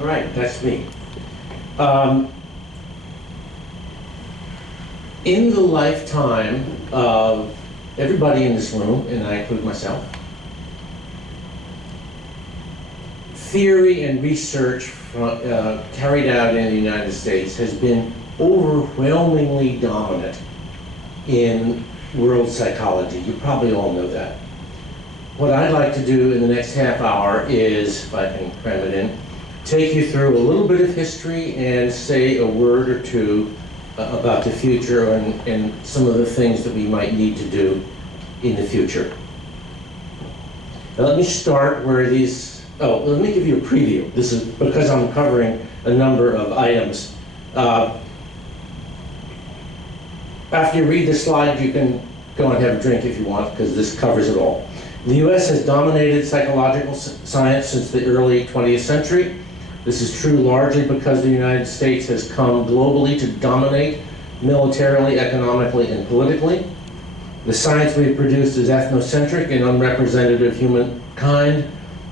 All right, that's me. In the lifetime of everybody in this room, and I include myself, theory and research carried out in the United States has been overwhelmingly dominant in world psychology. You probably all know that. What I'd like to do in the next half hour is, if I can cram it in, take you through a little bit of history and say a word or two about the future and some of the things that we might need to do in the future. Now let me start where these, let me give you a preview. This is because I'm covering a number of items. After you read the slide, you can go and have a drink if you want, because this covers it all. The US has dominated psychological science since the early 20th century. This is true largely because the United States has come globally to dominate militarily, economically, and politically. The science we've produced is ethnocentric and unrepresentative of humankind.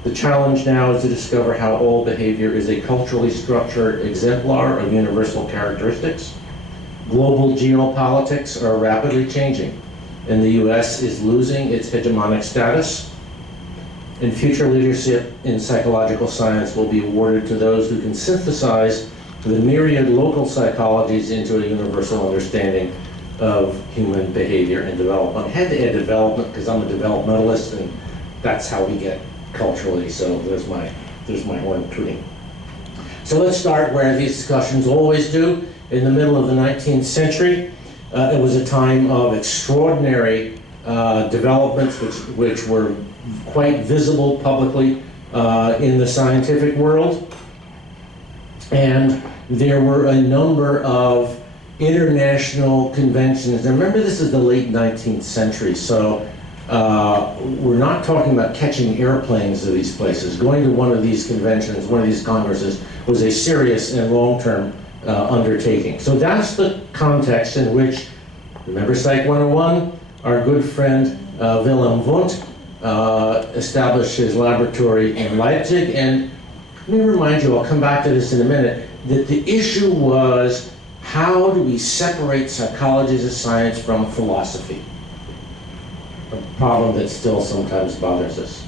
The challenge now is to discover how all behavior is a culturally structured exemplar of universal characteristics. Global geopolitics are rapidly changing, and the US is losing its hegemonic status. And future leadership in psychological science will be awarded to those who can synthesize the myriad local psychologies into a universal understanding of human behavior and development. I had to add development because I'm a developmentalist, and that's how we get culturally. So there's my horn tooting. So let's start where these discussions always do, in the middle of the 19th century. It was a time of extraordinary developments which were quite visible publicly in the scientific world. And there were a number of international conventions. Now remember, this is the late 19th century, so we're not talking about catching airplanes to these places. Going to one of these conventions, one of these congresses, was a serious and long-term undertaking. So that's the context in which, remember Psych 101, our good friend Wilhelm Wundt established his laboratory in Leipzig. And let me remind you, I'll come back to this in a minute, that the issue was, how do we separate psychology as a science from philosophy? A problem that still sometimes bothers us.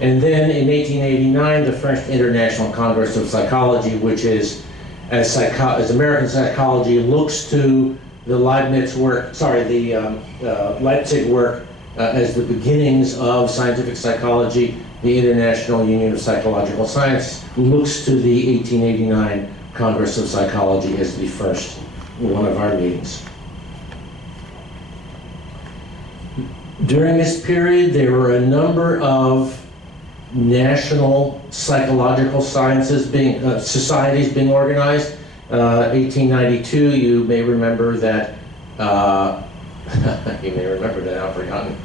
And then in 1889, the French International Congress of Psychology, which is, as American psychology looks to the Leibniz work, the Leipzig work as the beginnings of scientific psychology, the International Union of Psychological Science looks to the 1889 Congress of Psychology as the first one of our meetings. During this period, there were a number of national psychological sciences societies being organized. 1892, you may remember that, you may remember that, I've forgotten,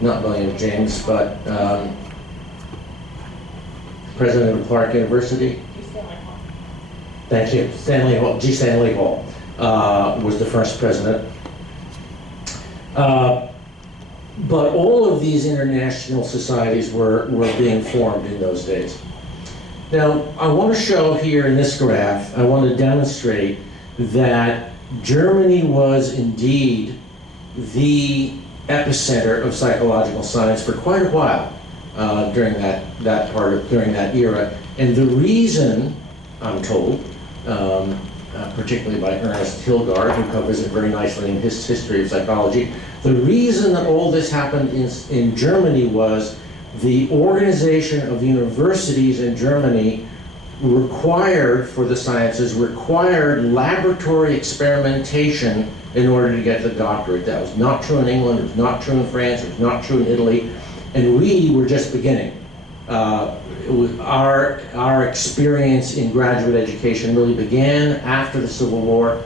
not William James, but president of Clark University. Thank you, Stanley Hall. G. Stanley Hall was the first president. But all of these international societies were being formed in those days. Now, I want to show here in this graph, I want to demonstrate that Germany was indeed the epicenter of psychological science for quite a while during that era. And the reason, I'm told, particularly by Ernest Hilgard, who covers it very nicely in his History of Psychology, the reason that all this happened in Germany was the organization of universities in Germany required, for the sciences, required laboratory experimentation in order to get the doctorate. That was not true in England, it was not true in France, it was not true in Italy, and we were just beginning. Our experience in graduate education really began after the Civil War,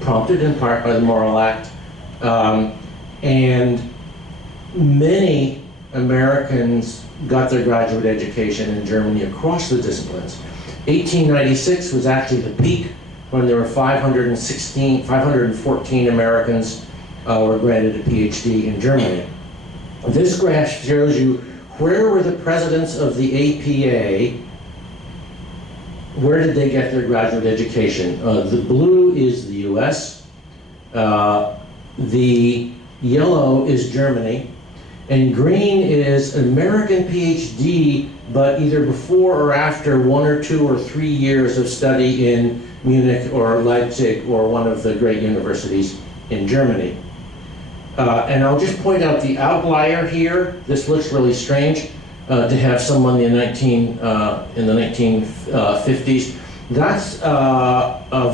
prompted in part by the Morrill Act, and many Americans got their graduate education in Germany across the disciplines. 1896 was actually the peak, when there were 514 Americans were granted a PhD in Germany. This graph shows you where were the presidents of the APA Where did they get their graduate education? The blue is the US, the yellow is Germany, and green is American PhD, but either before or after 1 or 2 or 3 years of study in Munich or Leipzig or one of the great universities in Germany. And I'll just point out the outlier here. This looks really strange to have someone in the 1950s. That's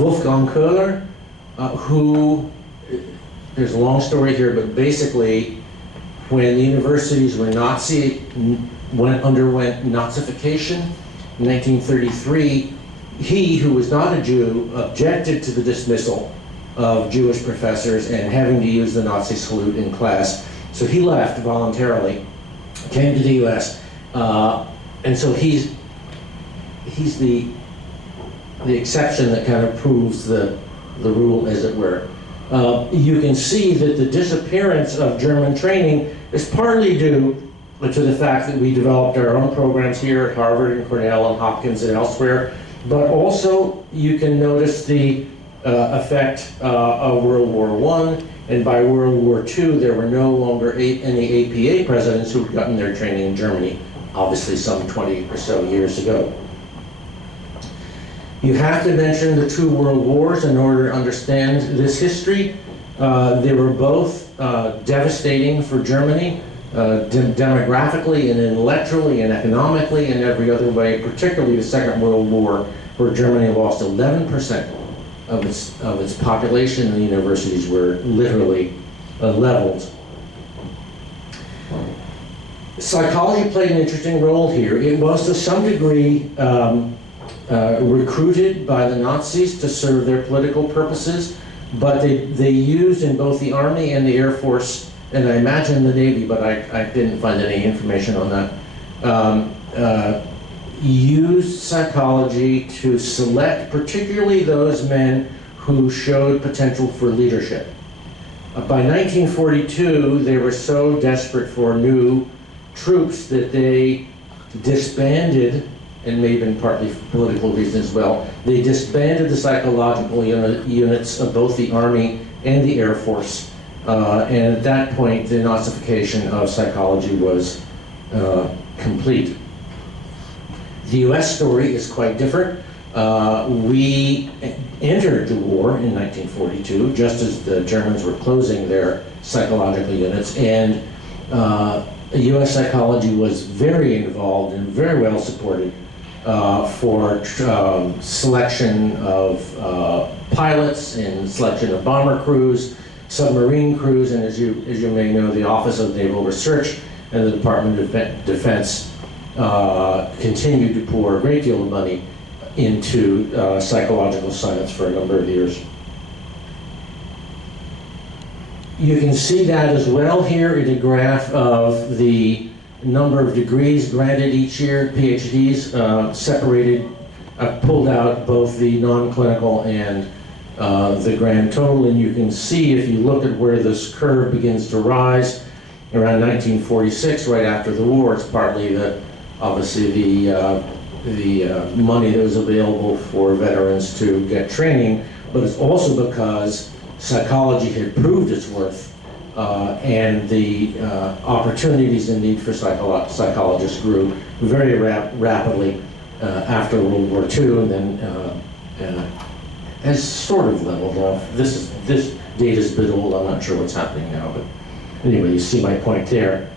Wolfgang Köhler, who, there's a long story here, but basically when the universities were underwent Nazification in 1933, he, who was not a Jew, objected to the dismissal of Jewish professors and having to use the Nazi salute in class. So he left voluntarily, came to the US, and so he's the exception that kind of proves the rule, as it were. You can see that the disappearance of German training is partly due to the fact that we developed our own programs here at Harvard and Cornell and Hopkins and elsewhere, but also you can notice the effect of World War I, and by World War II there were no longer any APA presidents who had gotten their training in Germany, obviously some 20 or so years ago. You have to mention the 2 world wars in order to understand this history. They were both devastating for Germany, demographically and intellectually and economically and every other way, particularly the Second World War, where Germany lost 11% of its population and the universities were literally leveled. Psychology played an interesting role here. It was to some degree recruited by the Nazis to serve their political purposes, but they used in both the Army and the Air Force, and I imagine the Navy, but I didn't find any information on that, used psychology to select particularly those men who showed potential for leadership. By 1942, they were so desperate for new troops that they disbanded, and maybe in partly for political reasons as well, they disbanded the psychological units of both the Army and the Air Force. And at that point, the Nazification of psychology was complete. The US story is quite different. We entered the war in 1942, just as the Germans were closing their psychological units, and US psychology was very involved and very well supported for selection of pilots and selection of bomber crews, submarine crews, and as you may know, the Office of Naval Research and the Department of Defense continued to pour a great deal of money into psychological science for a number of years. You can see that as well here in a graph of the number of degrees granted each year, PhDs, separated, pulled out both the non-clinical and the grand total, and you can see if you look at where this curve begins to rise around 1946, right after the war. It's partly obviously the money that was available for veterans to get training, but it's also because psychology had proved its worth, and the opportunities and need for psychologists grew very rapidly after World War II, and then has sort of leveled off. This data's a bit old, I'm not sure what's happening now, but anyway, you see my point there.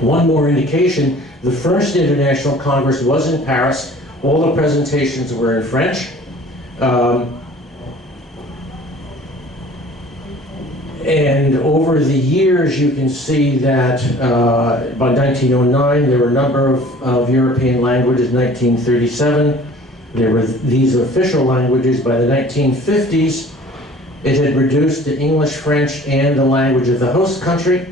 One more indication, the first International Congress was in Paris. All the presentations were in French. And over the years, you can see that by 1909, there were a number of European languages. 1937, there were these official languages. By the 1950s, it had reduced to English, French, and the language of the host country.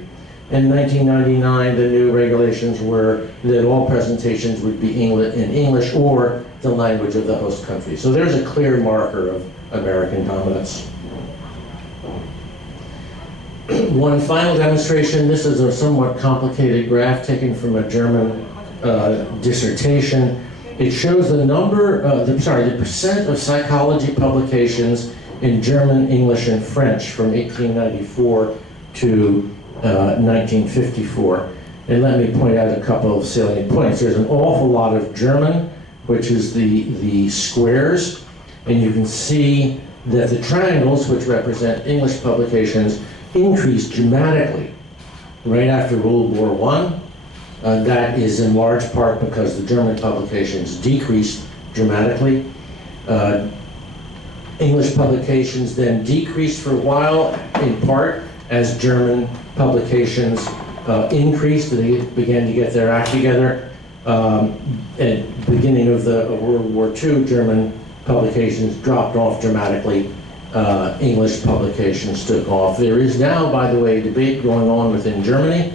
In 1999, the new regulations were that all presentations would be in English or the language of the host country. So there's a clear marker of American dominance. One final demonstration. This is a somewhat complicated graph taken from a German dissertation. It shows the number, the percent of psychology publications in German, English, and French from 1894 to 1954. And let me point out a couple of salient points. There's an awful lot of German, which is the squares, and you can see that the triangles, which represent English publications, increased dramatically right after World War I. That is in large part because the German publications decreased dramatically. English publications then decreased for a while, in part as German publications increased. They began to get their act together. At the beginning of the World War II, German publications dropped off dramatically. English publications took off. There is now, by the way, a debate going on within Germany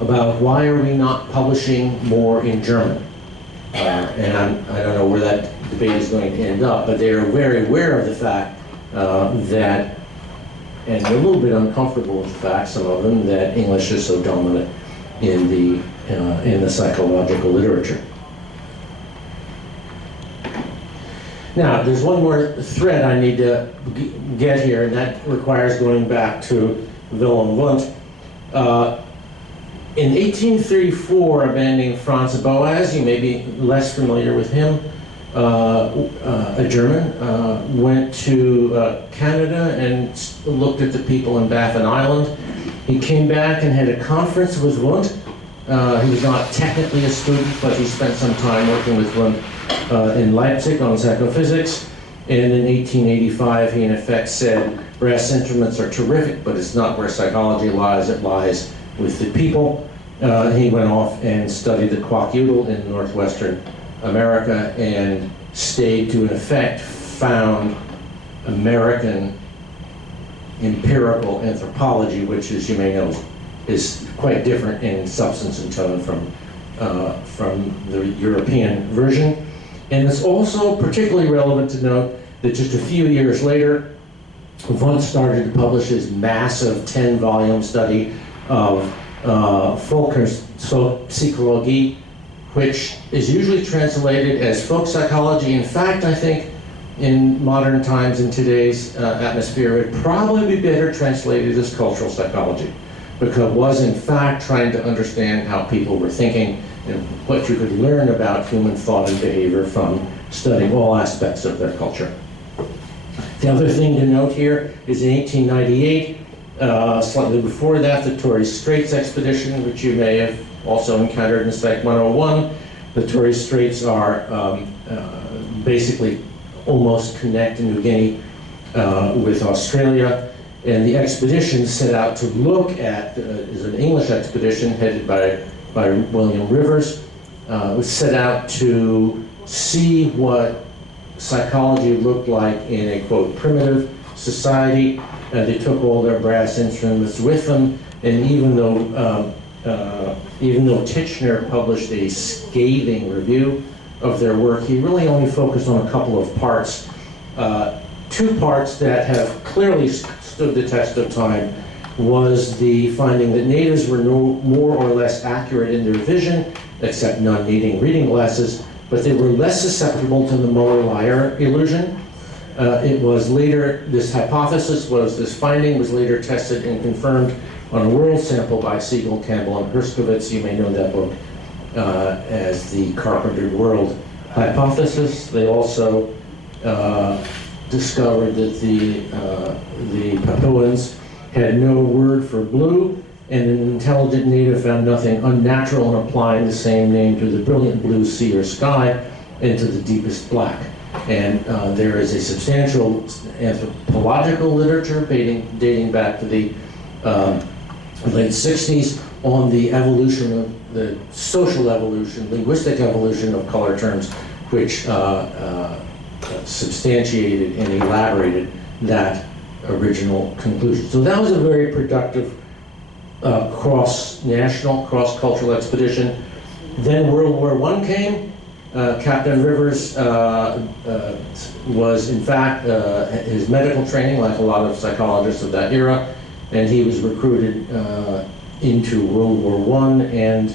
about why are we not publishing more in German. And I don't know where that debate is going to end up, but they are very aware of the fact that, and they're a little bit uncomfortable with the fact, some of them, that English is so dominant in the psychological literature. Now, there's one more thread I need to get here, and that requires going back to Wilhelm Wundt. In 1834, a man named Franz Boas, you may be less familiar with him, a German, went to Canada and looked at the people in Baffin Island. He came back and had a conference with Wundt. He was not technically a student, but he spent some time working with Wundt in Leipzig on psychophysics. And in 1885, he in effect said, brass instruments are terrific, but it's not where psychology lies, it lies with the people. He went off and studied the Kwak-Udall in northwestern America and stayed to, in effect, found American empirical anthropology, which, as you may know, is quite different in substance and tone from the European version. And it's also particularly relevant to note that just a few years later, Wundt started to publish his massive 10-volume study of Volkers Psychologie, which is usually translated as folk psychology. In fact, I think in modern times, in today's atmosphere, it would probably be better translated as cultural psychology, because it was in fact trying to understand how people were thinking and what you could learn about human thought and behavior from studying all aspects of their culture. The other thing to note here is in 1898, slightly before that, the Torres Straits expedition, which you may have also encountered in Psych 101. The Torres Straits are basically almost connect New Guinea with Australia. And the expedition set out to look at, is an English expedition headed by William Rivers. It was set out to see what psychology looked like in a, quote, primitive society. They took all their brass instruments with them, and even though Titchener published a scathing review of their work, he really only focused on a couple of parts. Two parts that have clearly stood the test of time was the finding that natives were more or less accurate in their vision, except none needing reading glasses, but they were less susceptible to the Muller-Lyer illusion. It was later, this finding was later tested and confirmed on a world sample by Siegel, Campbell, and Herskovitz. You may know that book as the Carpentered World hypothesis. They also discovered that the Papuans had no word for blue, and an intelligent native found nothing unnatural in applying the same name to the brilliant blue sea or sky and to the deepest black. And there is a substantial anthropological literature dating back to the late 60s on the evolution of the social evolution, linguistic evolution of color terms, which substantiated and elaborated that original conclusion. So that was a very productive cross-national, cross-cultural expedition. Then World War I came. Captain Rivers was, in fact, his medical training, like a lot of psychologists of that era, and he was recruited into World War I, and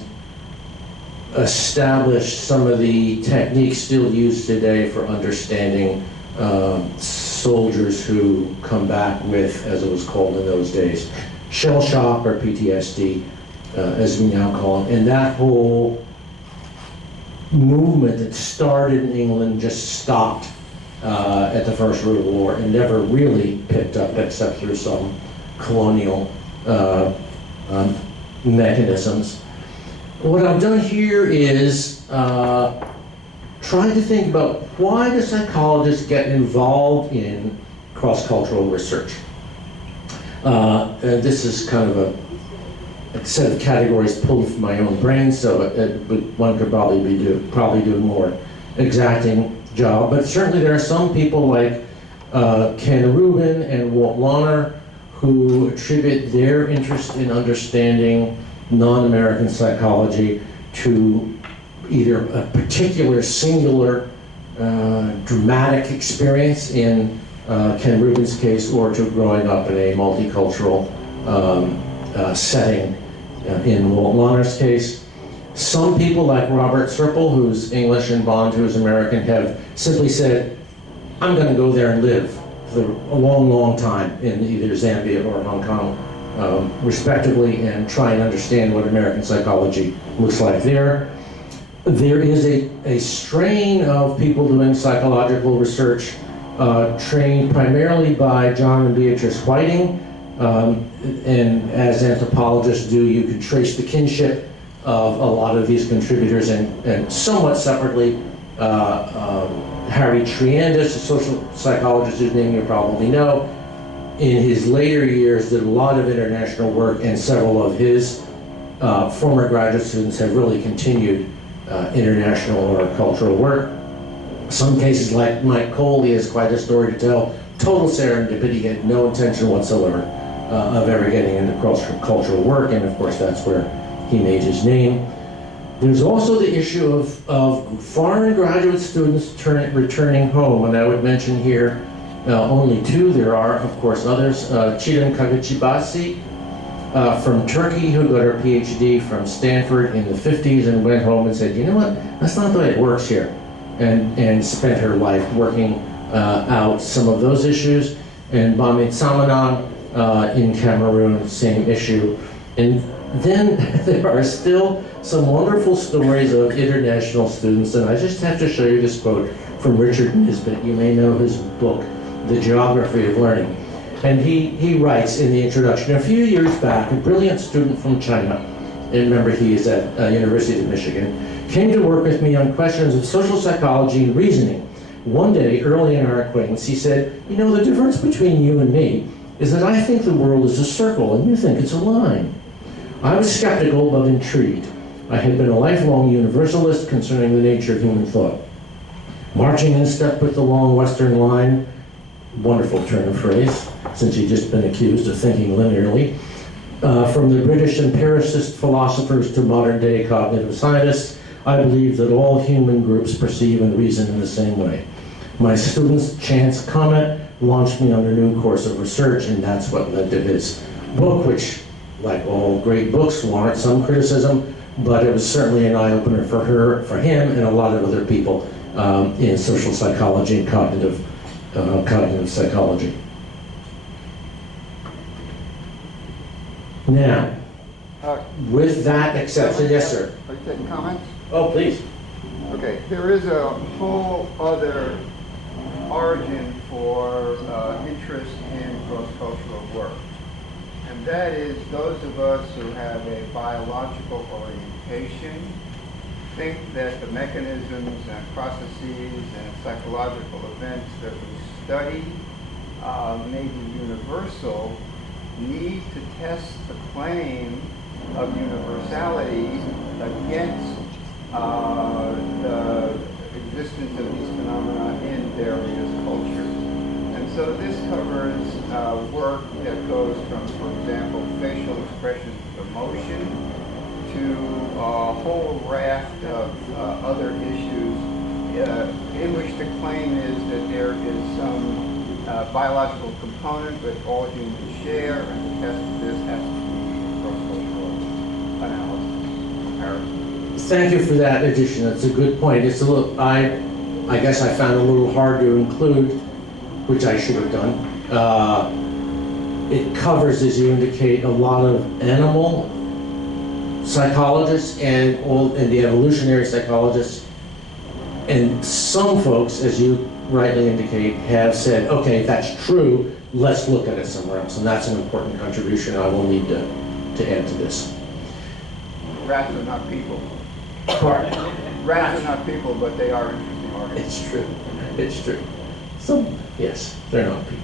established some of the techniques still used today for understanding soldiers who come back with, as it was called in those days, shell shock or PTSD, as we now call it. And that whole movement that started in England just stopped at the First World War and never really picked up except through some colonial mechanisms. What I've done here is try to think about why do psychologists get involved in cross-cultural research. And this is kind of a set of categories pulled from my own brain, so one could probably do a more exacting job. But certainly there are some people like Ken Rubin and Walt Launer who attribute their interest in understanding non-American psychology to either a particular singular dramatic experience in Ken Rubin's case, or to growing up in a multicultural setting in Walt Launer's case. Some people like Robert Serpel, who's English, and Bond, who's American, have simply said, I'm going to go there and live for a long, long time in either Zambia or Hong Kong, respectively, and try and understand what American psychology looks like there. There is a strain of people doing psychological research trained primarily by John and Beatrice Whiting, and as anthropologists do, you can trace the kinship of a lot of these contributors, and somewhat separately, Harry Triandis, a social psychologist whose name you probably know, in his later years did a lot of international work, and several of his former graduate students have really continued international or cultural work. Some cases, like Mike Cole, he has quite a story to tell. Total serendipity, he had no intention whatsoever of ever getting into cross-cultural work, and of course that's where he made his name. There's also the issue of foreign graduate students returning home, and I would mention here only two. There are, of course, others. Çiğdem Kagıcıbasi from Turkey, who got her PhD from Stanford in the 50s and went home and said, you know what, that's not the way it works here, and spent her life working out some of those issues. And Bamit Samanan in Cameroon, same issue. And then there are still some wonderful stories of international students, and I just have to show you this quote from Richard Nisbet. You may know his book, The Geography of Learning. And he writes in the introduction, a few years back, a brilliant student from China, and remember he is at University of Michigan, came to work with me on questions of social psychology and reasoning. One day, early in our acquaintance, he said, you know, the difference between you and me is that I think the world is a circle and you think it's a line. I was skeptical but intrigued. I had been a lifelong universalist concerning the nature of human thought. Marching in step with the long Western line, wonderful turn of phrase, since he'd just been accused of thinking linearly, from the British empiricist philosophers to modern-day cognitive scientists, I believe that all human groups perceive and reason in the same way. My student's chance comment launched me on a new course of research, and that's what led to his book, which, like all great books, warrant some criticism, but it was certainly an eye-opener for him, and a lot of other people in social psychology and cognitive psychology. Now, with that exception, yes, sir. Are you taking comments? Oh, please. Okay, there is a whole other origin for interest in cross-cultural work. And that is those of us who have a biological orientation think that the mechanisms and processes and psychological events that we study may be universal, need to test the claim of universality against the existence of these phenomena in various cultures. And so this covers work that goes from, for example, facial expressions of emotion to a whole raft of other issues in which the claim is that there is some biological component that all humans share, and the test of this has to be cross-cultural analysis, comparison. Thank you for that addition. That's a good point. It's a little, I guess I found it a little hard to include, which I should have done. It covers, as you indicate, a lot of animal psychologists and the evolutionary psychologists. And some folks, as you rightly indicate, have said, okay, that's true, let's look at it somewhere else. And that's an important contribution I will need to add to this. Rats are not people. Pardon? Rats are not people, but they are interesting organisms. It's true. It's true. So, yes, they're not people.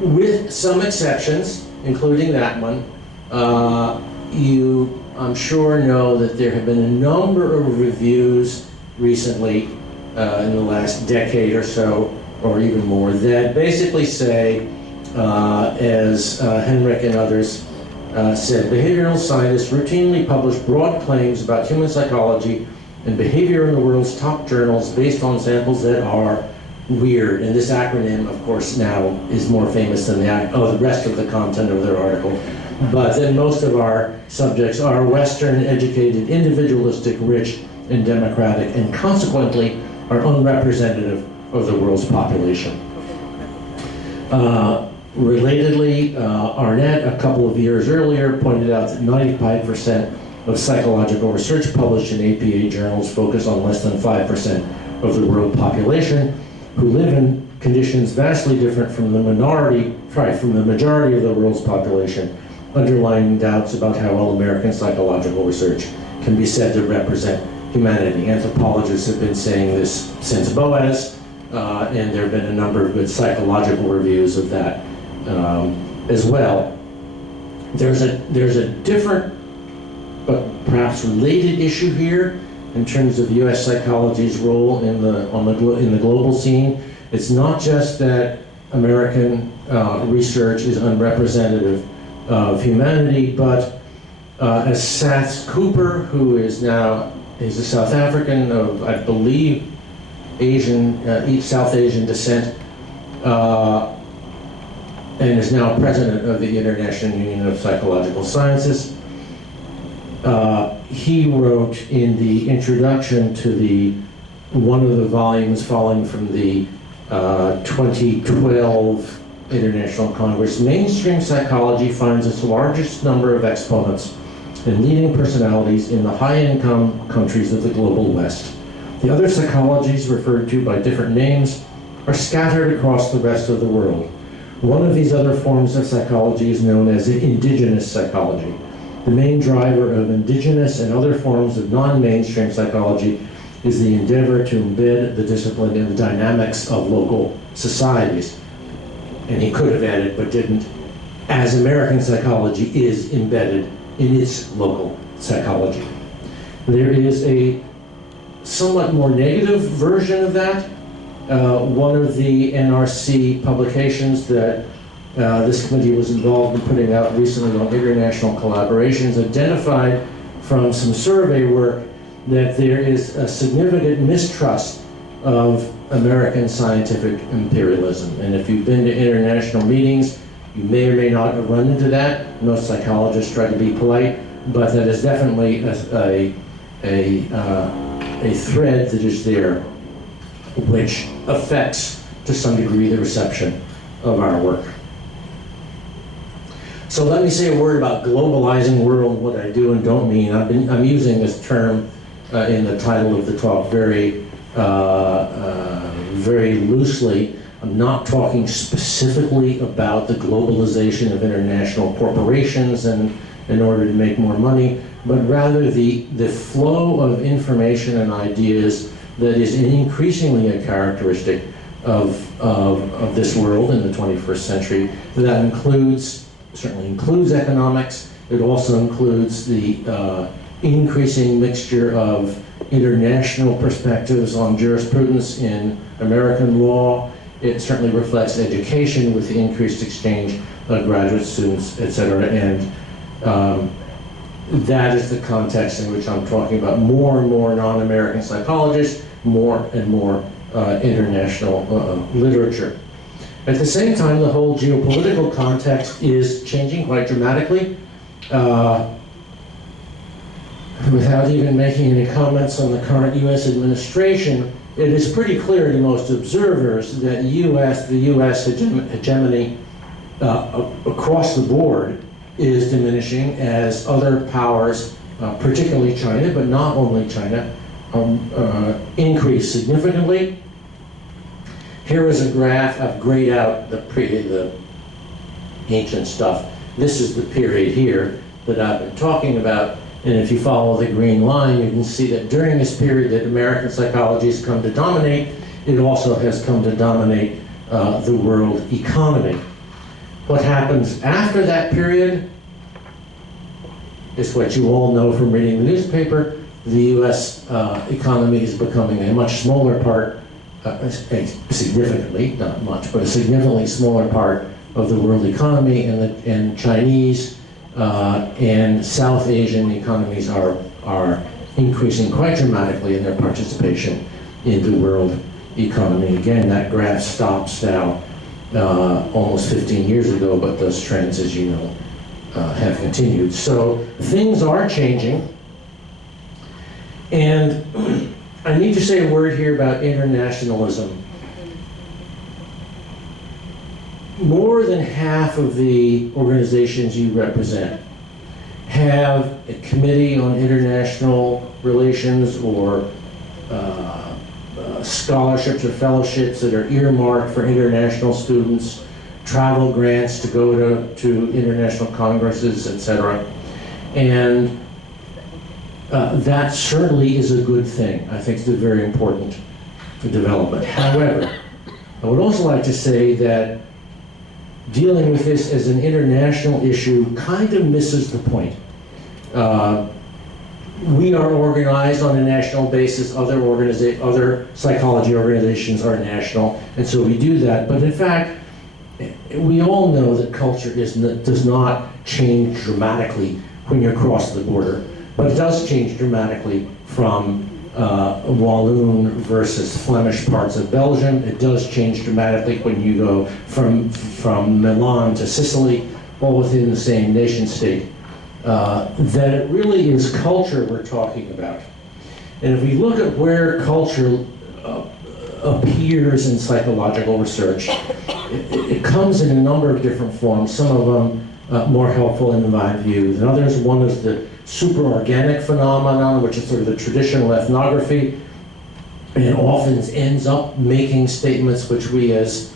With some exceptions, including that one, you, I'm sure, know that there have been a number of reviews recently, in the last decade or so, or even more, that basically say, as Henrik and others said, behavioral scientists routinely publish broad claims about human psychology and behavior in the world's top journals based on samples that are weird. And this acronym, of course, now is more famous than the rest of the content of their article. But then most of our subjects are Western, educated, individualistic, rich, and democratic, and consequently are unrepresentative of the world's population. Relatedly, Arnett, a couple of years earlier, pointed out that 95% of psychological research published in APA journals focus on less than 5% of the world population, who live in conditions vastly different from the majority of the world's population, underlying doubts about how well American psychological research can be said to represent humanity. Anthropologists have been saying this since Boas, and there have been a number of good psychological reviews of that as well. There's a different but perhaps related issue here in terms of U.S. psychology's role in the global scene. It's not just that American research is unrepresentative of humanity, but as Sats Cooper, who is now he's a South African of, I believe, South Asian descent, and is now president of the International Union of Psychological Sciences. He wrote in the introduction to one of the volumes following from the 2012 International Congress, mainstream psychology finds its largest number of exponents and leading personalities in the high-income countries of the global West. The other psychologies referred to by different names are scattered across the rest of the world. One of these other forms of psychology is known as indigenous psychology. The main driver of indigenous and other forms of non-mainstream psychology is the endeavor to embed the discipline in the dynamics of local societies. And he could have added, but didn't, as American psychology is embedded in its local psychology. There is a somewhat more negative version of that. One of the NRC publications that this committee was involved in putting out recently on international collaborations identified from some survey work that there is a significant mistrust of American scientific imperialism. And if you've been to international meetings, you may or may not have run into that. Most psychologists try to be polite, but that is definitely a thread that is there, which affects, to some degree, the reception of our work. So let me say a word about globalizing world, what I do and don't mean. I'm using this term in the title of the talk very loosely. I'm not talking specifically about the globalization of international corporations and in order to make more money, but rather the flow of information and ideas that is increasingly a characteristic of this world in the 21st century. That certainly includes economics. It also includes the increasing mixture of international perspectives on jurisprudence in American law. It certainly reflects education with the increased exchange of graduate students, et cetera. And that is the context in which I'm talking about more and more non-American psychologists, more and more international literature. At the same time, the whole geopolitical context is changing quite dramatically. Without even making any comments on the current US administration, it is pretty clear to most observers that the US hegemony across the board is diminishing as other powers, particularly China, but not only China, increase significantly. Here is a graph. I've grayed out the ancient stuff. This is the period here that I've been talking about. And if you follow the green line, you can see that during this period that American psychology has come to dominate, it also has come to dominate the world economy. What happens after that period is what you all know from reading the newspaper. The US economy is becoming a much smaller part, significantly, not much, but a significantly smaller part of the world economy, and Chinese and South Asian economies are increasing quite dramatically in their participation in the world economy. Again, that graph stops now almost 15 years ago, but those trends, as you know, have continued. So things are changing. And I need to say a word here about internationalism. More than half of the organizations you represent have a committee on international relations or scholarships or fellowships that are earmarked for international students, travel grants to go to international congresses, etc. And that certainly is a good thing. I think it's very important for development. However, I would also like to say that dealing with this as an international issue kind of misses the point. We are organized on a national basis, other psychology organizations are national, and so we do that. But in fact, we all know that culture does not change dramatically when you cross the border, but it does change dramatically from Walloon versus Flemish parts of Belgium. It does change dramatically when you go from Milan to Sicily, all within the same nation state. That it really is culture we're talking about. And if we look at where culture appears in psychological research, it comes in a number of different forms, some of them more helpful in my view than others. One is the superorganic phenomenon, which is sort of the traditional ethnography, and often ends up making statements which we as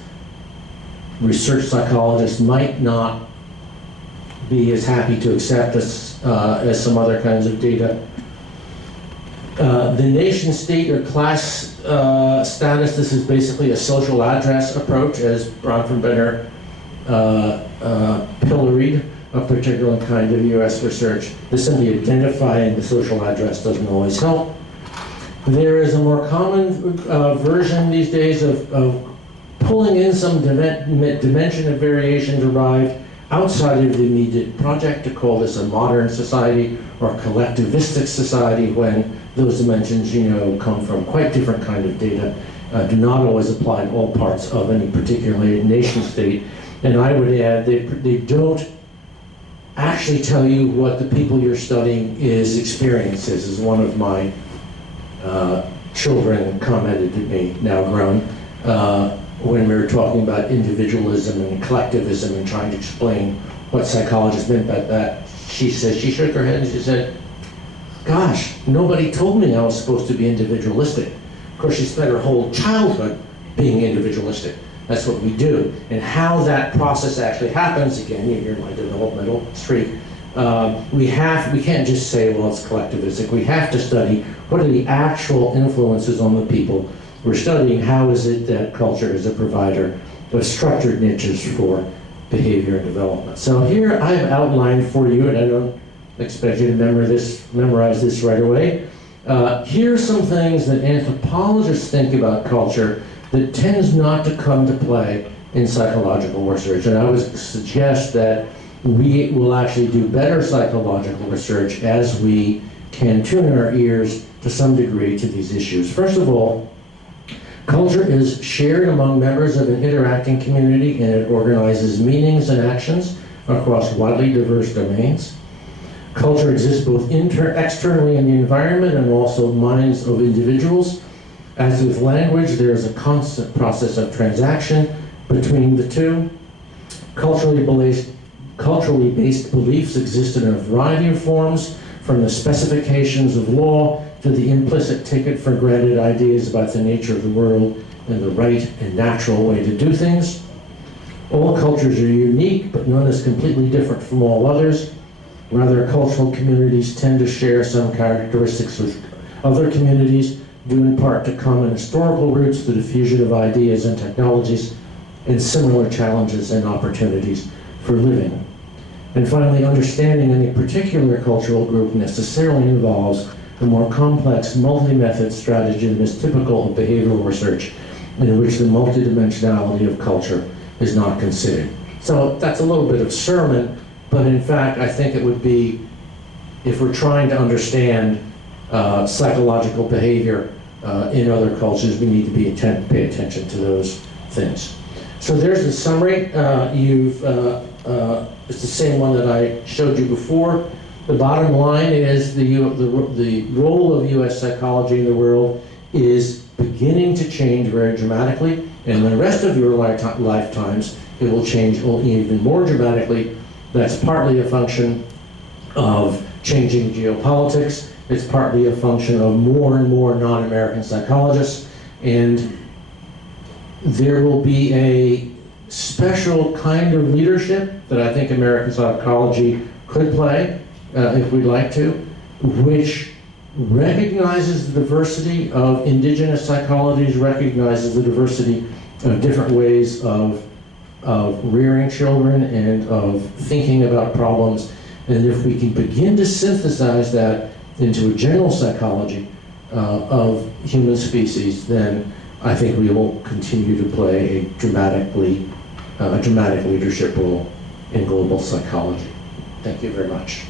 research psychologists might not be as happy to accept as some other kinds of data. The nation state or class status, this is basically a social address approach, as Bronfenbrenner pilloried a particular kind of US research. This simply identifying the social address doesn't always help. There is a more common version these days of pulling in some dimension of variation derived outside of the immediate project to call this a modern society or collectivistic society, when those dimensions, you know, come from quite different kind of data, do not always apply to all parts of any particular nation state. And I would add, they don't actually tell you what the people you're studying experiences, as one of my children commented to me, now grown, when we were talking about individualism and collectivism and trying to explain what psychologists meant by that. She said, she shook her head and she said, gosh, nobody told me I was supposed to be individualistic. Of course, she spent her whole childhood being individualistic. That's what we do. And how that process actually happens, again, you're in my developmental streak, we can't just say, well, it's collectivistic. We have to study what are the actual influences on the people we're studying. How is it that culture is a provider of structured niches for behavior and development? So here I've outlined for you, and I don't expect you to memorize this right away. Here are some things that anthropologists think about culture that tends not to come to play in psychological research. And I would suggest that we will actually do better psychological research as we can tune our ears to some degree to these issues. First of all, Culture is shared among members of an interacting community, and it organizes meanings and actions across widely diverse domains. Culture exists both externally in the environment and also minds of individuals. As with language, there is a constant process of transaction between the two. Culturally based beliefs exist in a variety of forms, from the specifications of law to the implicit taken-for-granted ideas about the nature of the world and the right and natural way to do things. All cultures are unique, but none is completely different from all others. Rather, cultural communities tend to share some characteristics with other communities, due in part to common historical roots, the diffusion of ideas and technologies, and similar challenges and opportunities for living. And finally, understanding any particular cultural group necessarily involves a more complex multi-method strategy than is typical of behavioral research, in which the multidimensionality of culture is not considered. So that's a little bit of sermon, but in fact, I think it would be, if we're trying to understand psychological behavior in other cultures, we need to pay attention to those things. So there's the summary. It's the same one that I showed you before. The bottom line is the role of U.S. psychology in the world is beginning to change very dramatically, and the rest of your lifetimes, it will change even more dramatically. That's partly a function of changing geopolitics. It's partly a function of more and more non-American psychologists, and there will be a special kind of leadership that I think American psychology could play, if we'd like to, which recognizes the diversity of indigenous psychologies, recognizes the diversity of different ways of rearing children and of thinking about problems. And if we can begin to synthesize that into a general psychology of human species, then I think we will continue to play a dramatic leadership role in global psychology. Thank you very much.